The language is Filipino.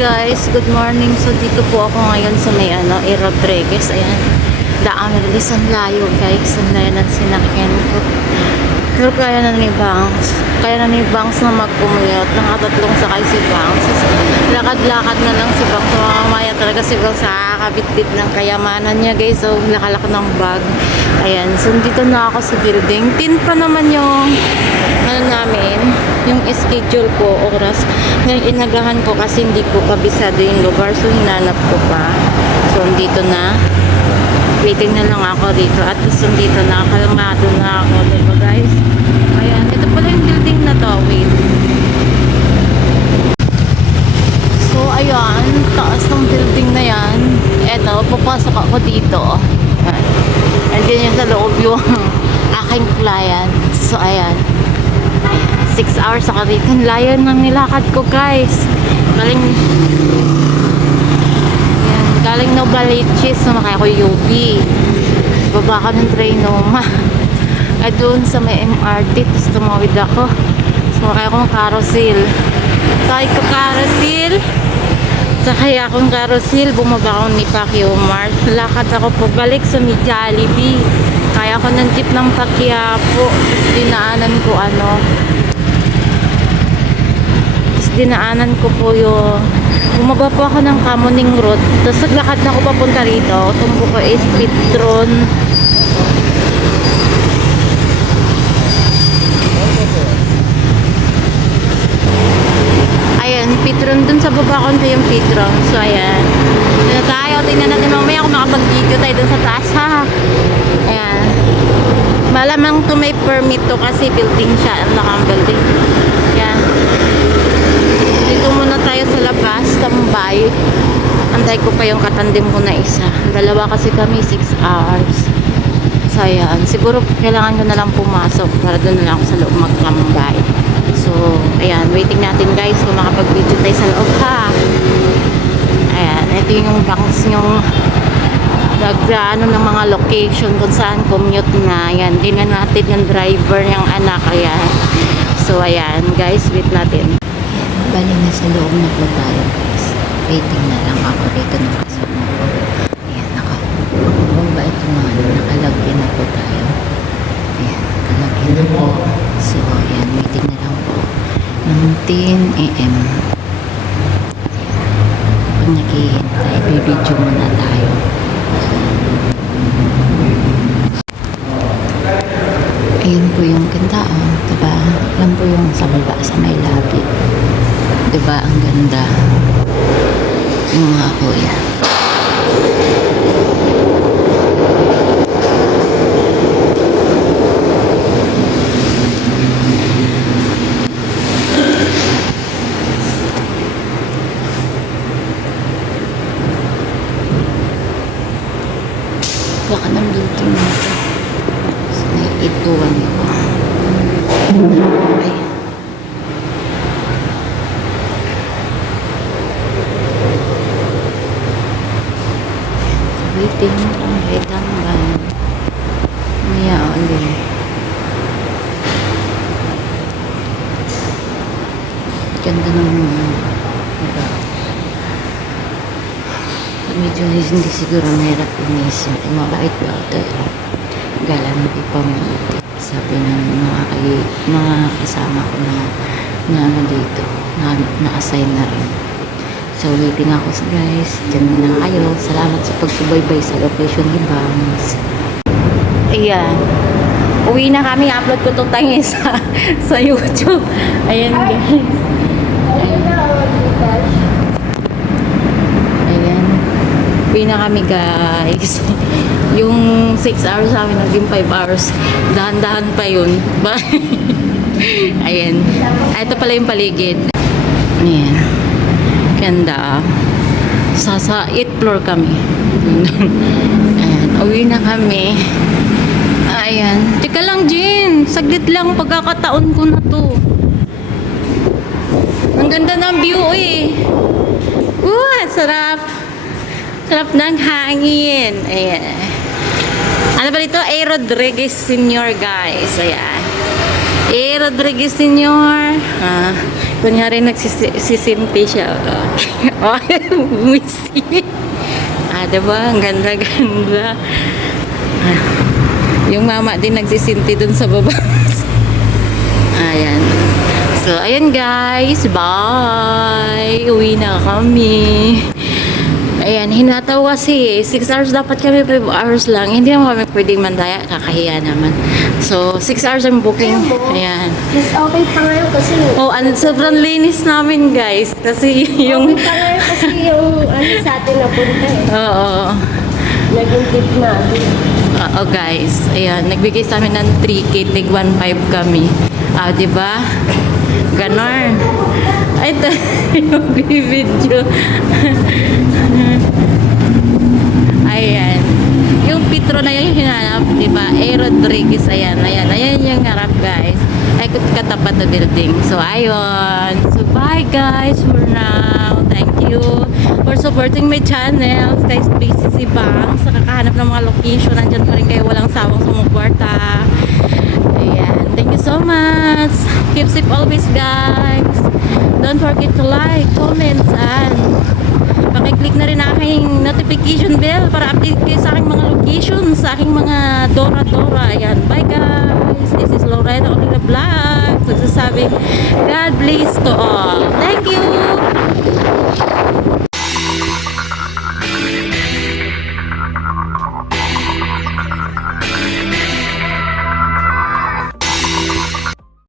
guys, good morning. So dito po ako ngayon sa may A. Rodriguez. Ayan, daan release ang layo guys. Ang layo ng sinakyan ko. Pero kaya na ni Banks. Kaya na ni Banks na mag-commute. Nakatatlong sakay si Banks. Lakad-lakad na lang si Banks. So mamaya talaga si Banks nakakabit-bit ng kayamanan niya guys. So lakalak ng bag. Ayan, so dito na ako sa building. 10 pa naman yung namin, yung schedule ko, oras. Ngayon inagahan ko kasi hindi ko kabisado yung lugar. So hinanap ko pa. So dito na. Waiting na lang ako dito. At least dito na. Kalmado na ako. Diba guys? Ayan. Ito pala yung building na to. Wait. So ayan. Taas ng building na yan. Eto. Papasok ako dito. Ayan. Andiyan yung sa loob yung aking client. So ayan. 6 hours ako dito. Layo ng nilakad ko guys. Galing Novaliches, sumakay ako UP. Baba ako ng Trinoma. At doon sa may MRT, tapos tumawid ako. Sumakay akong carousel. Sakay akong carousel, bumaba akong ni Pacquiao Mart. Lakad ako po balik sa may Jollibee. Kaya ako ng jeep ng Paquiapo. Tapos dinaanan ko po yung bumaba po ako ng Kamuning Road, tapos naglakad na ako papunta rito. Tumbo ko is Petron. Ayan, Petron, dun sa baba ko na yung Petron. So ayan, na tayo, tingnan natin mamaya kung makapag-video tayo dun sa taas ha. Ayan, malamang to may permit to kasi building siya, ang lakang building. Ayan, dito muna tayo sa labas, tambay. Antay ko pa yung katandim ko na isa. Dalawa kasi kami, 6 hours. So ayan, siguro kailangan ko na lang pumasok para doon na lang ako sa loob magtambay. So ayan, waiting natin guys kung makapag-video tayo sa loob ha. Ayan, ito yung banks yung nagdaano ng mga location kung saan commute na. Ayan, tingnan natin yung driver yung anak. Ayan, so ayan guys, wait natin. Bali na sa loob na po tayo guys. Waiting na lang ako dito ng kasama ko. Ayan, nakalagyan na po tayo. Ayan, nakalagyan na po. So, ayan, waiting na lang po ng 10 AM. Pag naghihintay, bibidyo muna tayo. Ayan po yung ganda, oh. Diba? Ayan po yung sa baba sa may labi. Diba? Ang ganda. Yung mga kuya. Laka ng building na ito. So, naituwan ako. Ay. Waiting ang headanggan. Maya ulit. Ganda ng diba? Medyo hindi siguro mahirap inisip. Mabait ba ito? Galang ipamuti. Sabi ng mga kasama ko na dito. Na-assign na rin. So, waiting ako guys. Diyan na kayo. Salamat sa pagsubaybay sa location ni Bangs. Ayan. Uwi na kami. Upload ko itong tangi sa YouTube. Ayan guys. Ayan. Uwi na kami guys. Yung 6 hours namin naging 5 hours. Dahan-dahan pa yun. Ayan. Ito pala yung paligid. Ayan. Ganda. Sa 8th floor kami. Ayan, uwi na kami. Ayan. Teka lang, Jin. Saglit lang, pagkakataon ko na to. Ang ganda ng view eh. Sarap. Sarap ng hangin. Ayan. Ano ba dito? A. Rodriguez Senior guys. Ayan. A. Rodriguez Senior. Kunyari nagsisisinti siya. Oh, buwisit. Ah, diba? Ang ganda-ganda. Ah, yung mama din nagsisinti dun sa baba. Ayan. So, ayan guys. Bye! Uwi na kami. Ayan, hinataw kasi 6 hours dapat kami, 5 hours lang. Hindi naman kami pwedeng mandaya, kakahiya naman. So, 6 hours ang booking. Ayan. Mas okay pa ngayon kasi Oh, sobrang linis namin guys. Kasi yung... okay pa ngayon kasi yung ano sa atin napunta eh. Oo. Naging tip natin. Oo guys. Ayan, nagbigay sa amin ng 3K, tig 1.5 kami. Ah, di ba? Ganon. Ay, ito yung video. Ayan. Yung Petro na yung hinanap, di ba? Rodriguez, ayan, ayan, ayan yung harap, guys. Ay, katapat na building. So, ayun. So, bye, guys, for now. Thank you for supporting my channel. Guys, BCC Bank. Sa kakahanap ng mga location, nandyan pa rin kayo walang sawang sumupporta. Ayan. Thank you so much. Keep safe always, guys. Don't forget to like, comments, and pakiclick na rin aking notification bell para update kayo sa aking mga locations, sa aking mga Dora-Dora. Ayan. Bye, guys. This is Lorena Olina Vlog. Nagsasabing, God bless to all. Thank you!